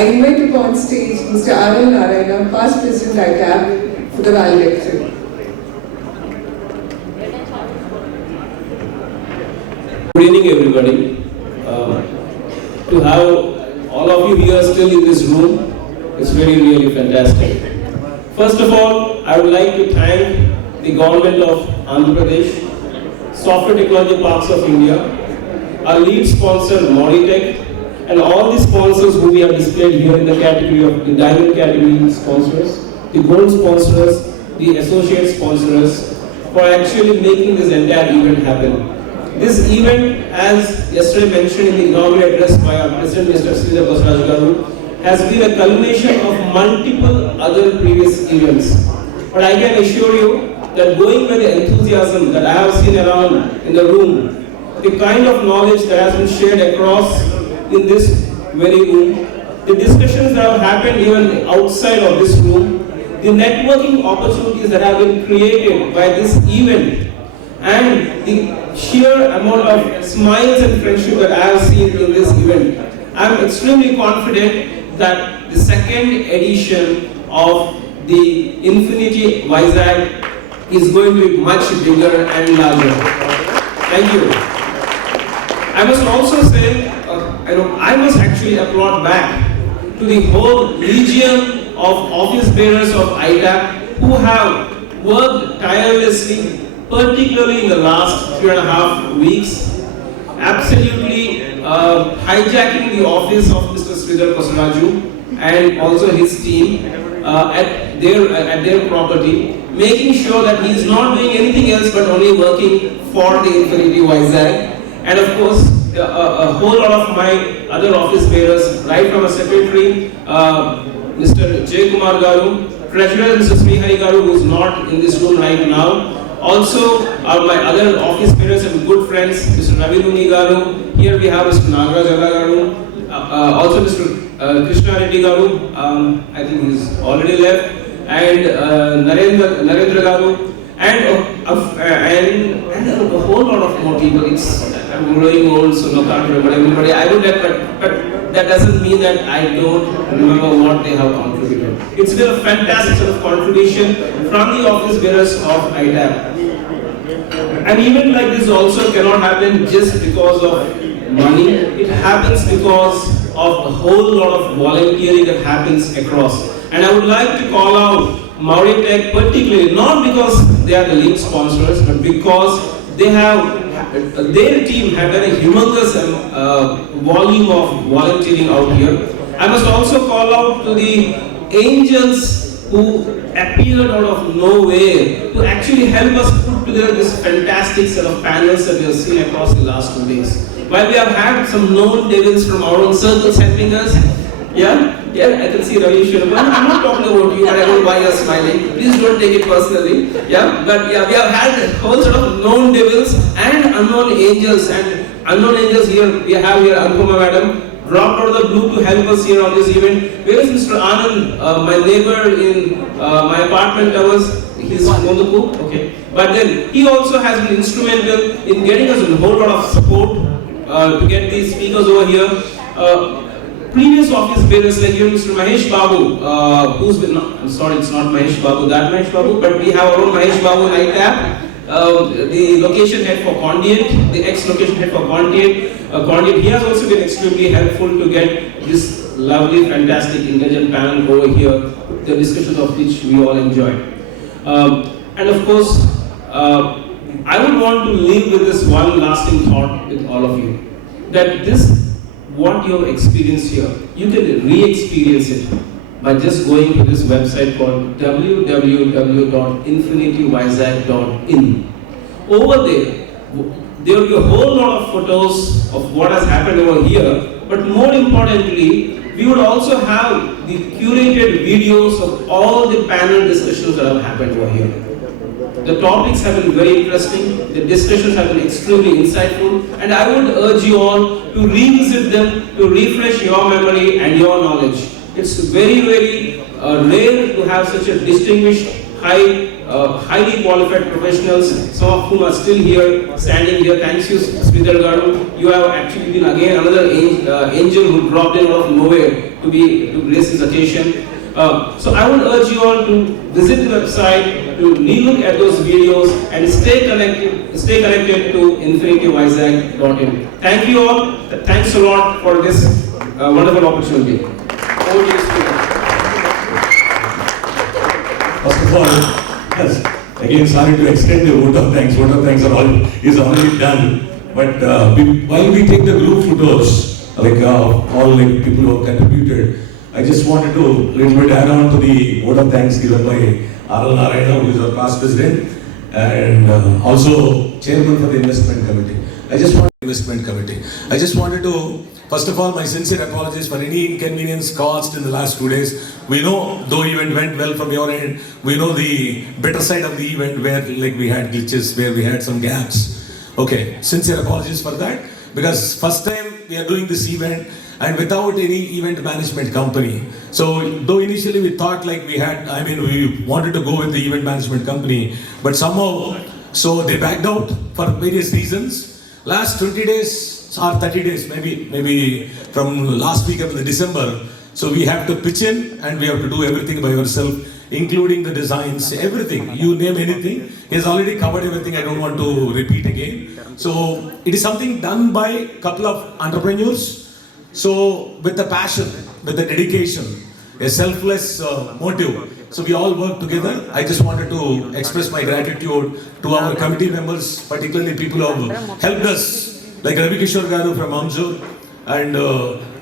I invite upon stage Mr. Narayana, past President ITAAP, for the valedictory. Good evening, everybody. To have all of you here still in this room, it's really fantastic. First of all, I would like to thank the government of Andhra Pradesh, Software Technology Parks of India, our lead sponsor Moritech, and all the sponsors who we have displayed here in the category of the diamond category sponsors, the gold sponsors, the associate sponsors, for actually making this entire event happen. This event, as yesterday mentioned in the inaugural address by our President, Mr. Sreedhar Kosaraju, has been a culmination of multiple other previous events. But I can assure you that going by the enthusiasm that I have seen around in the room, the kind of knowledge that has been shared across in this very room, the discussions that have happened even outside of this room, the networking opportunities that have been created by this event, and the sheer amount of smiles and friendship that I have seen in this event, I am extremely confident that the second edition of the InfinityVizag is going to be much bigger and larger. Thank you. I must also say, I must actually applaud back to the whole legion of office bearers of ITAAP who have worked tirelessly, particularly in the last 3.5 weeks, absolutely hijacking the office of Mr. Sreedhar Kosaraju and also his team at their property, making sure that he is not doing anything else but only working for the InfinityVizag. And of course, a whole lot of my other office bearers, right from a secretary, Mr. J. Kumar Garu, treasurer Mr. Sreedhar Garu, who is not in this room right now. Also, my other office bearers and good friends, Mr. Ravi Muni Garu. Here we have Mr. Nagaraj Garu, also Mr. Krishna Reddy Garu. I think he's already left, and Narendra Garu, and a whole lot of more people. I'm growing old, so I can't remember everybody. I would have, but that doesn't mean that I don't remember what they have contributed. It's been a fantastic sort of contribution from the office bearers of ITAAP. And even like this also cannot happen just because of money. It happens because of a whole lot of volunteering that happens across. And I would like to call out Moritech particularly, not because they are the lead sponsors, but because they have, their team have done a humongous volume of volunteering out here. I must also call out to the angels who appeared out of nowhere to actually help us put together this fantastic set of panels that we have seen across the last 2 days. While we have had some known devils from our own circles helping us, I can see Ravi Shurban. I'm not talking about you, but I don't know why you're smiling. Please don't take it personally. We have had a whole sort of known devils and unknown angels. And unknown angels here, we have here Anupama Madam, dropped out of the blue to help us here on this event. Where is Mr. Anand, my neighbor in my apartment towers? He's on the cook, okay. But then he also has been instrumental in getting us a whole lot of support to get these speakers over here. Previous office bearers like here, Mr. Mahesh Babu, who's been, I'm sorry, it's not Mahesh Babu, that Mahesh Babu, but we have our own Mahesh Babu in ITAAP, the location head for Conduit, the ex-location head for Conduit. He has also been extremely helpful to get this lovely, fantastic, intelligent panel over here, the discussions of which we all enjoy. And of course, I would want to leave with this one lasting thought with all of you, that this, what you have experienced here, you can re-experience it by just going to this website called www.infinityvizag.in. Over there will be a whole lot of photos of what has happened over here, but more importantly, we would also have the curated videos of all the panel discussions that have happened over here. The topics have been very interesting, the discussions have been extremely insightful, and I would urge you all to revisit them, to refresh your memory and your knowledge. It's very rare to have such a distinguished highly qualified professionals, some of whom are still here, standing here. Thanks you, Sreedhar Garu. You have actually been again another angel who dropped in out of nowhere to grace this occasion. So I would urge you all to visit the website, to look at those videos, and stay connected to InfinityVizag.in. Thank you all. Thanks a lot for this wonderful opportunity. Over to you, Sreedhar. First of all, yes, again, sorry to extend the vote of thanks. Vote of thanks is already done. But while we take the group photos, all people who have contributed, I just wanted to little bit add on to the vote of thanks given by Narayana, who is our past president, and also chairman for the investment committee. I just wanted to, first of all, my sincere apologies for any inconvenience caused in the last 2 days. We know, though event went well from your end, we know the better side of the event where we had glitches, where we had some gaps. Okay, sincere apologies for that, because first time we are doing this event and without any event management company. So though initially we thought we wanted to go with the event management company, but somehow, so they backed out for various reasons. Last 20 days or 30 days, maybe from last week of December. So we have to pitch in and we have to do everything by yourself, including the designs, everything. You name anything. He has already covered everything. I don't want to repeat again. So it is something done by a couple of entrepreneurs. So with the passion, with the dedication, a selfless motive. So we all work together. I just wanted to express my gratitude to our committee members, particularly people who have helped us, like Ravi Kishore Garu from Amjur, and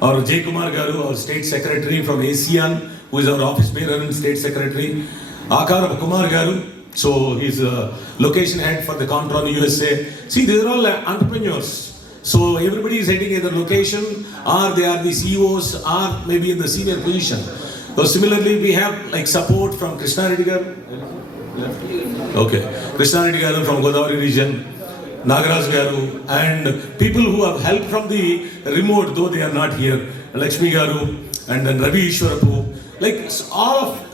our Jay Kumar Garu, our state secretary from ASEAN, who is our office bearer and state secretary, Akar Kumar Garu, so he's a location head for the Contron USA. See, these are all entrepreneurs. So everybody is heading either location, or they are the CEOs, or maybe in the senior position. So similarly, we have support from Krishna Reddy Garu. Okay, Krishna Reddy Garu from Godavari region, Nagaraj Garu, and people who have helped from the remote, though they are not here, Lakshmi Garu, and then Ravi Ishwarapu. All of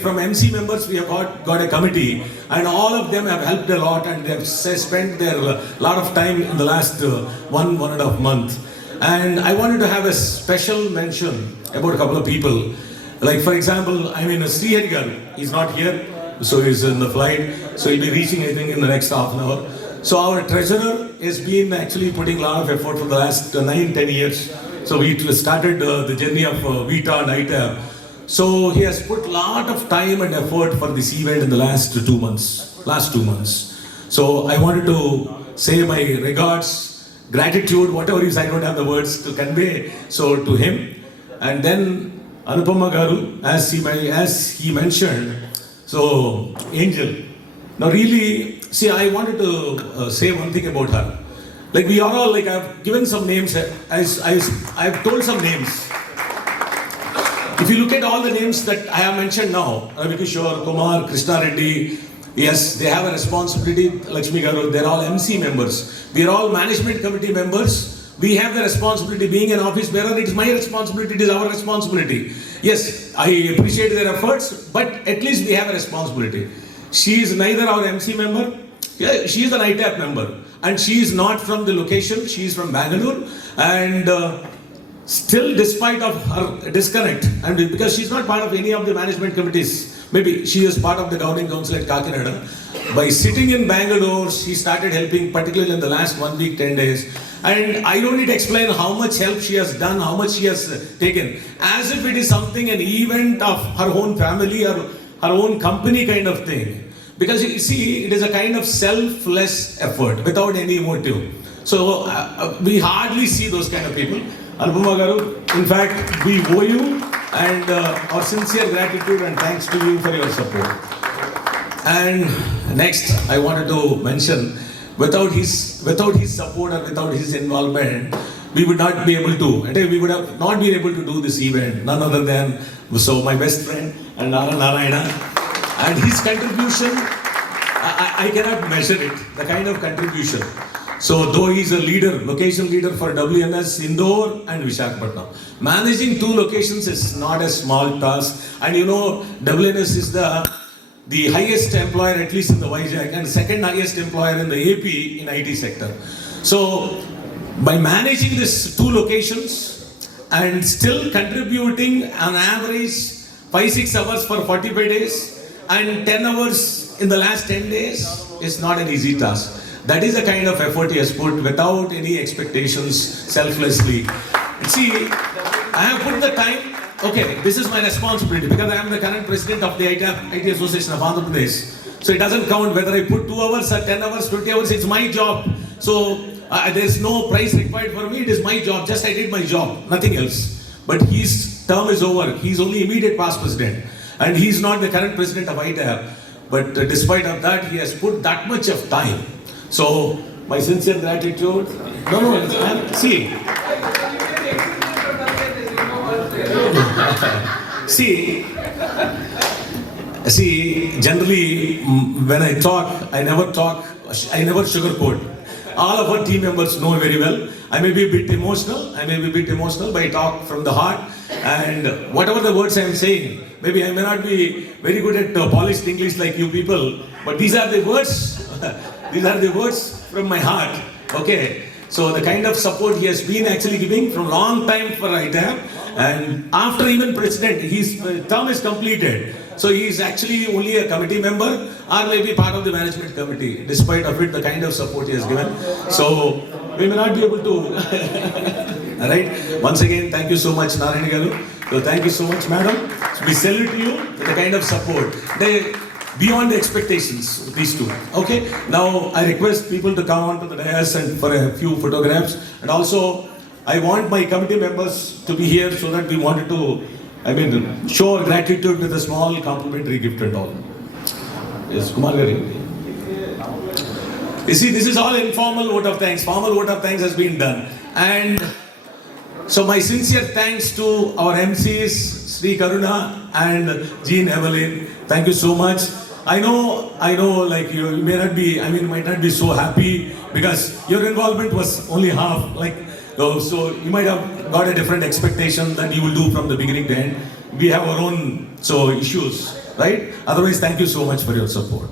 from MC members, we have got a committee, and all of them have helped a lot, and they have spent their lot of time in the last 1.5 months. And I wanted to have a special mention about a couple of people. For example, Sreedhar Garu, he's not here, so he's in the flight, so he'll be reaching, I think, in the next half an hour. So our treasurer has been actually putting a lot of effort for the last 9-10 years. So we started the journey of Vita and ITAAP. So he has put a lot of time and effort for this event in the last 2 months. So I wanted to say my regards, gratitude, whatever it is, I don't have the words to convey, so to him. And then Anupama Garu, as he mentioned, so Angel. Now really, see, I wanted to say one thing about her. We are all, I've given some names, I've told some names. If you look at all the names that I have mentioned now, Ravi Kishore, Kumar, Krishna Reddy, yes, they have a responsibility, Lakshmi Garu, they're all MC members. We are all management committee members. We have the responsibility, being an office bearer, it is my responsibility, it is our responsibility. Yes, I appreciate their efforts, but at least we have a responsibility. She is neither our MC member, she is an ITAAP member. And she is not from the location, she is from Bangalore, and still despite of her disconnect, and because she is not part of any of the management committees, maybe she is part of the governing council at Kakinada, by sitting in Bangalore, she started helping, particularly in the last 1 week, 10 days, and I don't need to explain how much help she has done, how much she has taken, as if it is something, an event of her own family or her own company kind of thing. Because you see, it is a kind of selfless effort without any motive. So we hardly see those kind of people. Anupama Garu, in fact, we owe you and our sincere gratitude and thanks to you for your support. And next, I wanted to mention, without his support or without his involvement, we would not be able to. We would have not been able to do this event. None other than my best friend and Narayana. And his contribution, I cannot measure it, the kind of contribution. So though he's a leader, location leader for WNS Indore and Visakhapatnam, managing 2 locations is not a small task. And you know, WNS is the highest employer, at least in the Vizag, and second highest employer in the AP in IT sector. So by managing these 2 locations and still contributing on average 5-6 hours for 45 days and 10 hours in the last 10 days is not an easy task. That is the kind of effort he has put without any expectations, selflessly. See, I have put the time. Okay, this is my responsibility because I am the current president of the ITAAP, IT Association of Andhra Pradesh. So it doesn't count whether I put 2 hours or 10 hours, 20 hours, it's my job. So there is no price required for me, it is my job, just I did my job, nothing else. But his term is over, he is only immediate past president. And he is not the current president of ITAAP. But despite of that, he has put that much of time. So, my sincere gratitude. See, generally, when I talk, I never sugarcoat. All of our team members know very well. I may be a bit emotional, but I talk from the heart. And whatever the words I am saying, maybe I may not be very good at polished English like you people, but these are the words. These are the words from my heart. Okay. So the kind of support he has been actually giving from long time for ITAAP, and after even president, his term is completed. So he is actually only a committee member or maybe part of the management committee. Despite of it, the kind of support he has given. So we may not be able to. Alright. Once again, thank you so much, Narayana garu. So thank you so much, madam. So we salute you for the kind of support. Beyond the expectations, these 2. Okay. Now I request people to come onto the dais and for a few photographs. And also, I want my committee members to be here so that we wanted to, show our gratitude with a small complimentary gift and all. Yes, Kumar Gari. You see, this is all informal vote of thanks. Formal vote of thanks has been done. And so my sincere thanks to our MCs, Sri Karuna and Jean Evelyn. Thank you so much. I know, like you may not be, might not be so happy because your involvement was only half, so you might have got a different expectation that you will do from the beginning to end. We have our own issues, right? Otherwise, thank you so much for your support.